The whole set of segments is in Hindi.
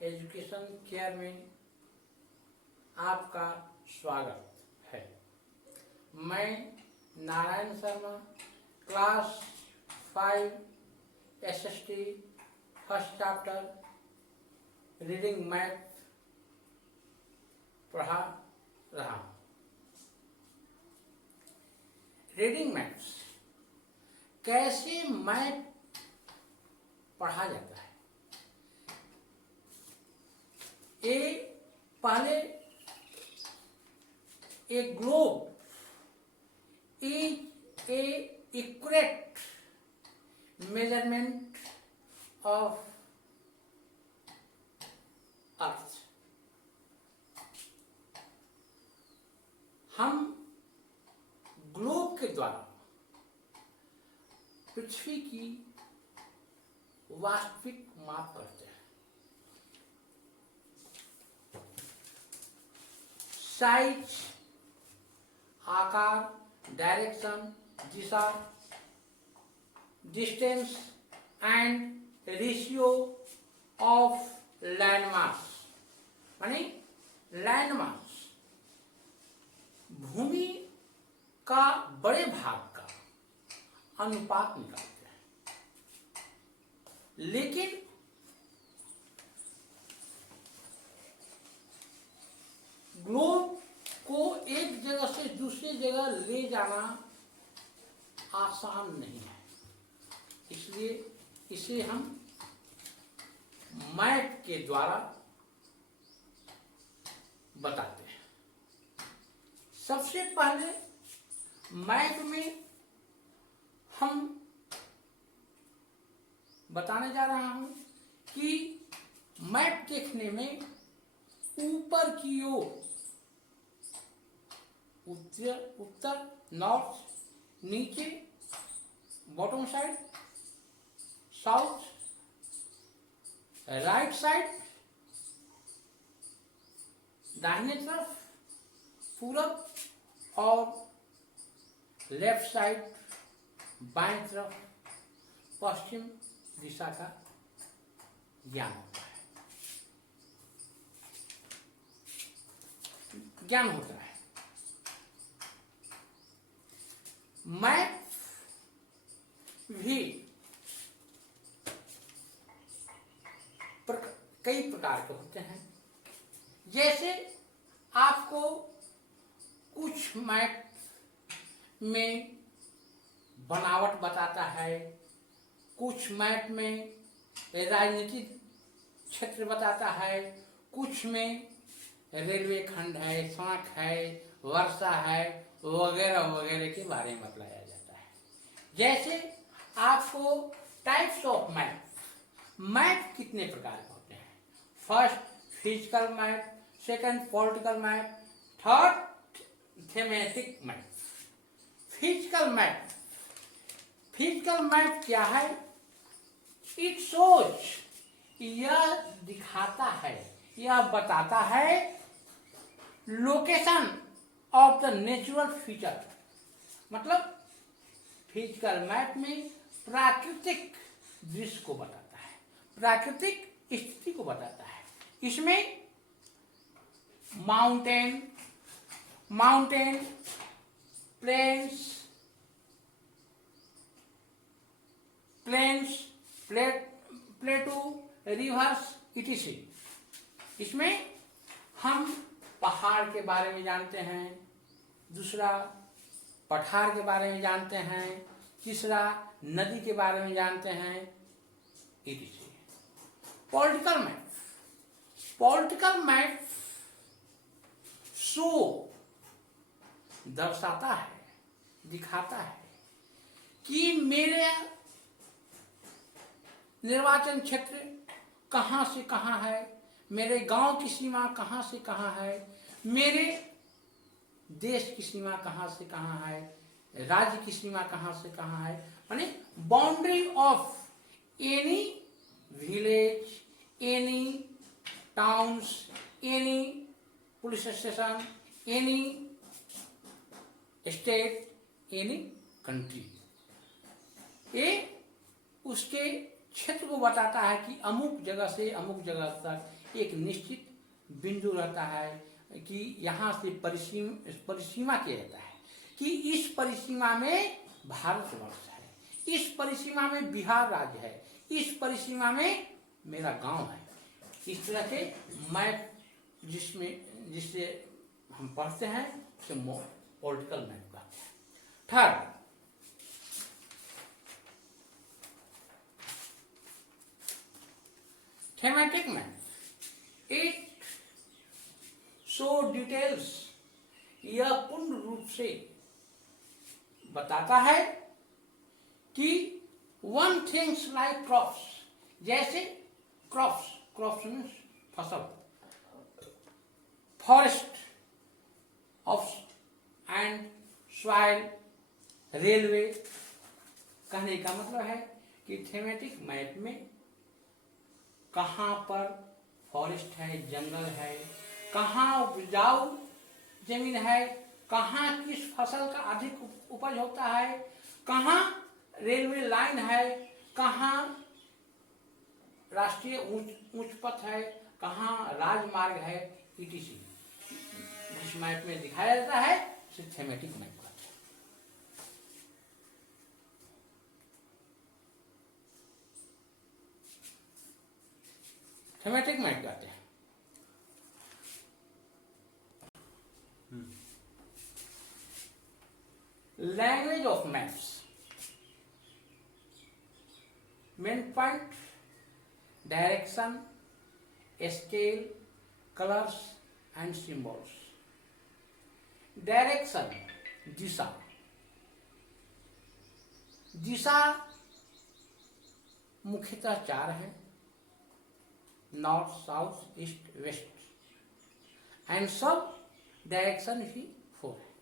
एजुकेशन केयर में आपका स्वागत है। मैं Narayan Sharma class 5 SST first chapter reading math पढ़ा रहा हूँ। रीडिंग मैथ्स कैसे मैथ पढ़ा जाता है, ये पहले ए globe is a accurate measurement of earth. हम ग्लोब के द्वारा पृथ्वी की वास्तविक माप करते हैं। साइज, आकार, direction, Disha, distance and ratio of landmass, मानी लैंडमास भूमि का बड़े भाग का अनुपात निकालते हैं। लेकिन ग्लोब को एक जगह से दूसरी जगह ले जाना आसान नहीं है, इसलिए इसे हम मैथ के द्वारा बताते हैं। सबसे पहले मैथ में हम बताने जा रहा हूं कि मैप देखने में ऊपर की ओर उत्तर नॉर्थ, नीचे bottom side, south, right side, दाहिने तरफ पूरब और लेफ्ट साइड बाएं तरफ पश्चिम दिशा का ज्ञान होता है। मैप भी कई प्रकार के होते हैं। जैसे आपको कुछ मैप में बनावट बताता है, कुछ मैप में राजनीतिक क्षेत्र बताता है, कुछ में रेलवे खंड है, सड़क है, वर्षा है, वगैरह वगैरह के बारे में बताया जाता है। जैसे आपको टाइप्स ऑफ मैप, मैप कितने प्रकार के होते हैं। First physical map, second political map, third thematic map. Physical map, physical map क्या है? इट शोज, यह दिखाता है, यह बताता है location of the natural feature. मतलब फिजिकल मैप में प्राकृतिक दृश्य को बताता है, प्राकृतिक स्थिति को बताता है। इसमें mountain, plains, plateau, rivers ETC. इसमें हम पहाड़ के बारे में जानते हैं, दूसरा पठार के बारे में जानते हैं, तीसरा नदी के बारे में जानते हैं, etc.. Political map, political map show दर्शाता है, दिखाता है कि मेरे निर्वाचन क्षेत्र कहाँ से कहाँ है, मेरे गांव की सीमा कहाँ से कहाँ है, मेरे देश की सीमा कहाँ से कहाँ है, राज्य की सीमा कहाँ से कहाँ है। माने boundary of any village, any towns, any police station, any state, any country. ये उसके क्षेत्र को बताता है कि अमुक जगह से अमुक जगह तक एक निश्चित बिंदु रहता है कि यहाँ से परिसीमा किया जाता है कि इस परिसीमा में भारतवर्ष है, इस परिसीमा में बिहार राज्य है, इस परिसीमा में मेरा गांव है। इस तरह के मैप जिससे हम पढ़ते हैं उसे पॉलिटिकल मैप कहते हैं। Third, thematic map. It show details, यह पूर्ण रूप से बताता है कि वन थिंग्स लाइक क्रॉप्स, जैसे क्रॉप्स मीन्स फसल, forest of and soil, railway. कहने का मतलब है कि थीमेटिक मैप में कहाँ पर फॉरेस्ट है, जंगल है, कहाँ उपजाऊ जमीन है, कहाँ किस फसल का अधिक उपज होता है, कहाँ रेलवे लाइन है, कहाँ राष्ट्रीय उच्च पथ है, कहाँ राजमार्ग है, ईटीसी। जिस मैप में दिखाया जाता है उसे थीमेटिक मैप कहते हैं। थीमेटिक मैप कहते हैं। Language of maps. Main point, direction, scale, colours and symbols. Direction, दिशा। दिशा मुख्यतः चार है, north, south, east, west, and सब डायरेक्शन ही 4 है।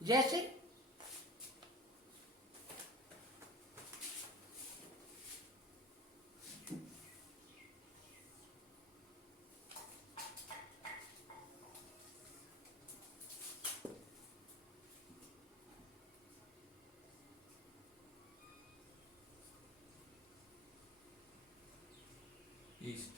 जैसे ईस्ट,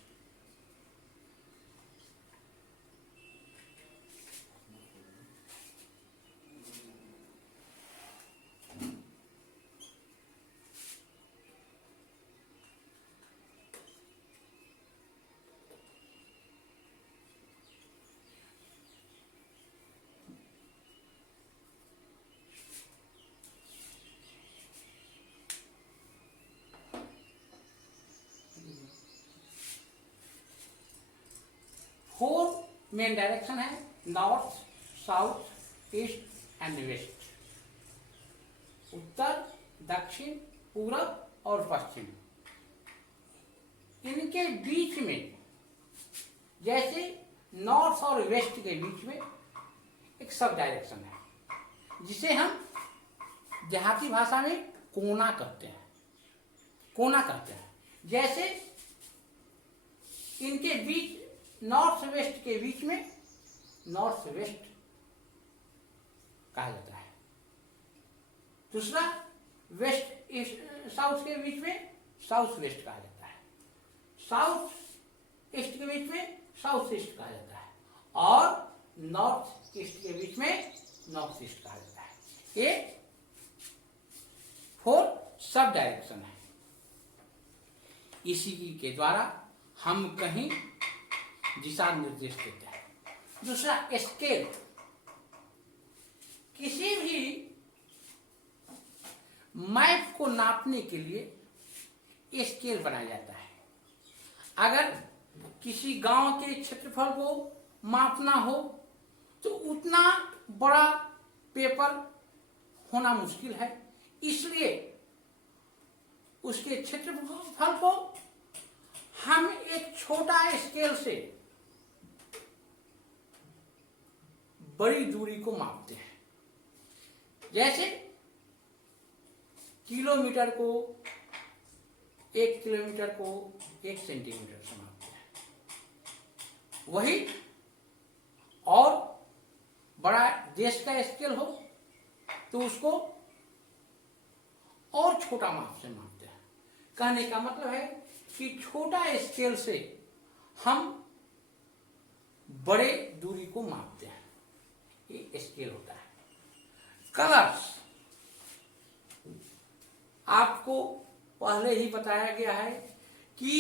फोर मेन डायरेक्शन है, north, south, east and west. उत्तर, दक्षिण, पूरब और पश्चिम। इनके बीच में, जैसे नॉर्थ और वेस्ट के बीच में एक सब डायरेक्शन है जिसे हम देहाती भाषा में कोना कहते हैं। कोना कहते हैं। जैसे इनके बीच, नॉर्थ वेस्ट के बीच में नॉर्थ वेस्ट कहा जाता है। दूसरा, वेस्ट ईस्ट साउथ के बीच में साउथ वेस्ट कहा जाता है। साउथ ईस्ट के बीच में साउथ ईस्ट कहा जाता है और नॉर्थ ईस्ट के बीच में नॉर्थ ईस्ट कहा जाता है। ये 4 सब डायरेक्शन है। इसी के द्वारा हम कहीं दिशा निर्देश देते हैं। दूसरा, स्केल। किसी भी मैप को नापने के लिए स्केल बनाया जाता है। अगर किसी गांव के क्षेत्रफल को मापना हो तो उतना बड़ा पेपर होना मुश्किल है, इसलिए उसके क्षेत्रफल को हम एक छोटा स्केल से बड़ी दूरी को मापते हैं। जैसे किलोमीटर को 1 किलोमीटर को 1 सेंटीमीटर से मापते हैं। वही और बड़ा देश का स्केल हो तो उसको और छोटा माप से मापते हैं। कहने का मतलब है कि छोटा स्केल से हम बड़े दूरी को मापते हैं, ये स्केल होता है। कलर्स आपको पहले ही बताया गया है कि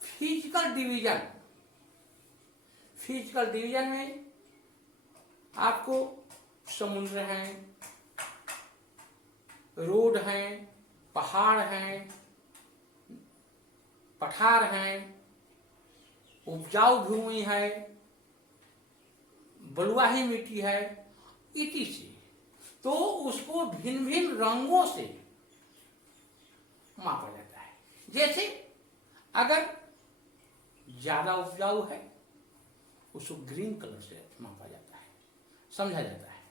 फिजिकल डिवीजन में आपको समुद्र हैं, रोड हैं, पहाड़ हैं, पठार हैं, उपजाऊ भूमि है, बलुआही मिट्टी है, इत्यादि। तो उसको भिन्न भिन्न रंगों से मापा जाता है। जैसे अगर ज्यादा उपजाऊ है उसको ग्रीन कलर से मापा जाता है, समझा जाता है।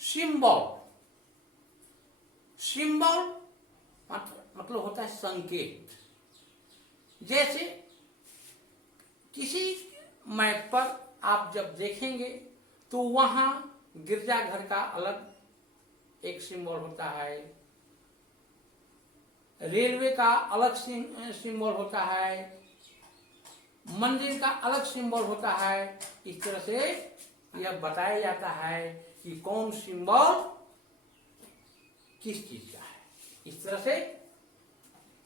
सिंबल मतलब होता है संकेत। जैसे किसी मैप पर आप जब देखेंगे तो वहां गिरजाघर का अलग एक सिंबल होता है, रेलवे का अलग सिंबल होता है, मंदिर का अलग सिंबल होता है। इस तरह से यह बताया जाता है कि कौन सिंबल किस चीज का है। इस तरह से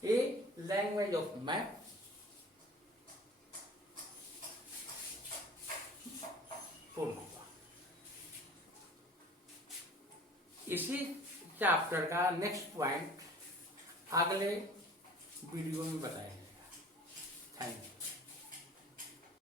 ए लैंग्वेज ऑफ मैप पूर्ण होगा। इसी चैप्टर का नेक्स्ट पॉइंट अगले वीडियो में बताएंगे।